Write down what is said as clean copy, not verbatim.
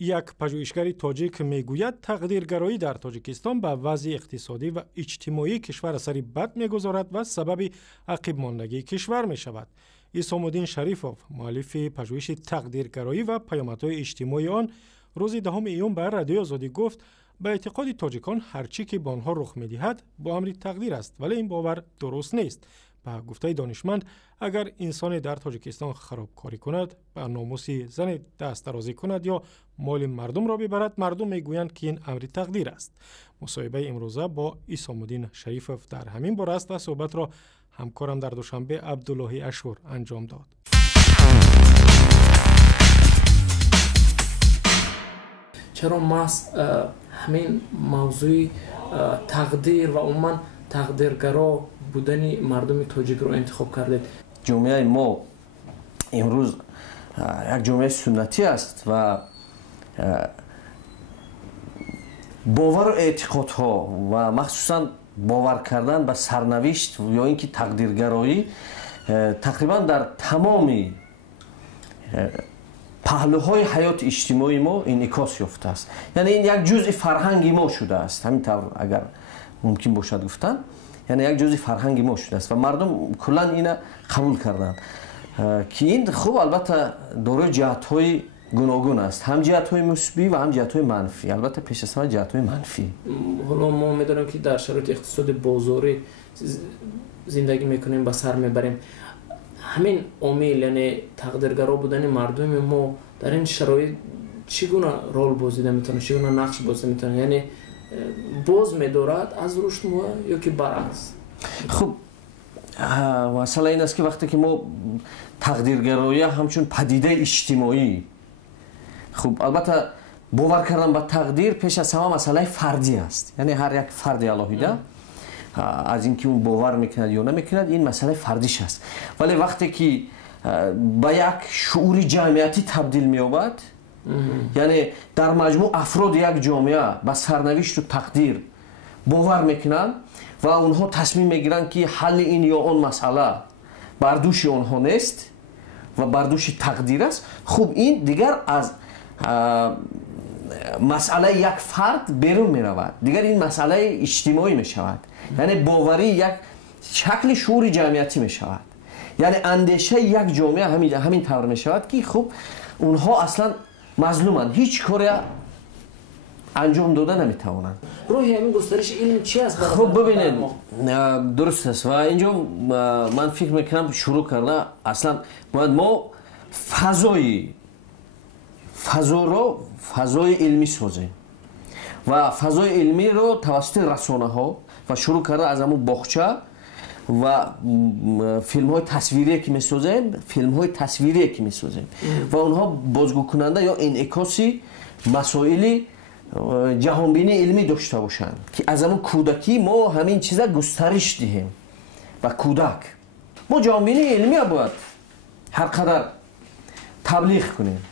یک پژوهشگر تاجیک میگوید تقدیرگرایی در تاجیکستان به وضع اقتصادی و اجتماعی کشور اثری بد میگذارد و سبب عقب ماندگی کشور می شود. عیسام‌الدین شریفوف، مؤلف پژوهش تقدیرگرایی و پیامدهای اجتماعی آن، روز 10 ایون به رادیو آزادی گفت به اعتقاد تاجیکان هرچی که به آنها رخ می‌دهد با امر تقدیر است، ولی این باور درست نیست. به گفته دانشمند، اگر انسانی در تاجیکستان خرابکاری کند، به ناموس زن دست درازی کند یا مال مردم را ببرد، مردم میگویند که این امر تقدیر است. مصاحبه امروزه با عیسام‌الدین شریفوف در همین باره است و صحبت را همکارم در دوشنبه عبداللهی اشور انجام داد. چرا محض همین موضوع تقدیر و عموما تقدیرگرا بودن مردم تاجیک رو انتخاب کردید؟ جامعه ما امروز یک جامعه سنتی است و باور و اعتقادها و مخصوصا باور کردن به سرنوشت یا اینکه تقدیرگرایی تقریبا در تمام پهلوهای حیات اجتماعی ما انعکاس یافته است. یعنی این یک جزء فرهنگ ما شده است، همینطور اگر ممکن باشد گفتن، یعنی یک جزء فرهنگ ما شده است و مردم کلا اینو قبول کردند که این خوب البته دارای جهت‌های گوناگون است، هم جهت‌های مثبت و هم جهت‌های منفی. البته پیش از همه جهت‌های منفی. حالا ما می‌دونیم که در شرایط اقتصاد بازاری زندگی می‌کنیم، به سر می‌بریم. همین عامل، یعنی تقدیرگرا بودن مردم ما در این شرایط چگونه رول بازی می‌تونه، چگونه نقش بازی می‌تونه؟ یعنی باز می‌دارد از رشد ما یا که برعکس؟ خب مسئله این است که وقتی که ما تقدیرگرایی همچون پدیده اجتماعی، خب البته باور کردن به تقدیر پیش از همه مسئله فردی است، یعنی هر یک فرد الهیده از اینکه اون باور میکند یا نمیکند این مسئله فردیش است. ولی وقتی که به یک شعور جمعیتی تبدیل می‌یابد، یعنی در مجموع افراد یک جامعه به سرنوشت و تقدیر باور میکنند و اونها تصمیم میگیرند که حل این یا اون مسئله بر دوش اونها نیست و بر دوش تقدیر است، خب این دیگر از مسئله یک فرد بیرون می رود، دیگر این مسئله اجتماعی می شود، یعنی باوری یک شکل شعور جمعیتی می شود، یعنی اندیشه یک جامعه همین طور می شود که خب اونها اصلا مظلومند، هیچ کاری انجام داده نمیتوانند. روی همین گسترش علم چی است؟ خب ببینید درست است و اینجا من فکر میکنم شروع کرده اصلا باید ما فضای علمی سازیم و فضای علمی رو توسط رسانه ها و شروع کرده از همون باغچه و فیلم های تصویری که میسازیم و اونها بازگو کننده یا انعکاسی مسائل جهانبینی علمی داشته باشند که از همون کودکی ما همین چیزا گسترش دهیم و کودک ما جهانبینی علمی باید هر قدر تبلیغ کنیم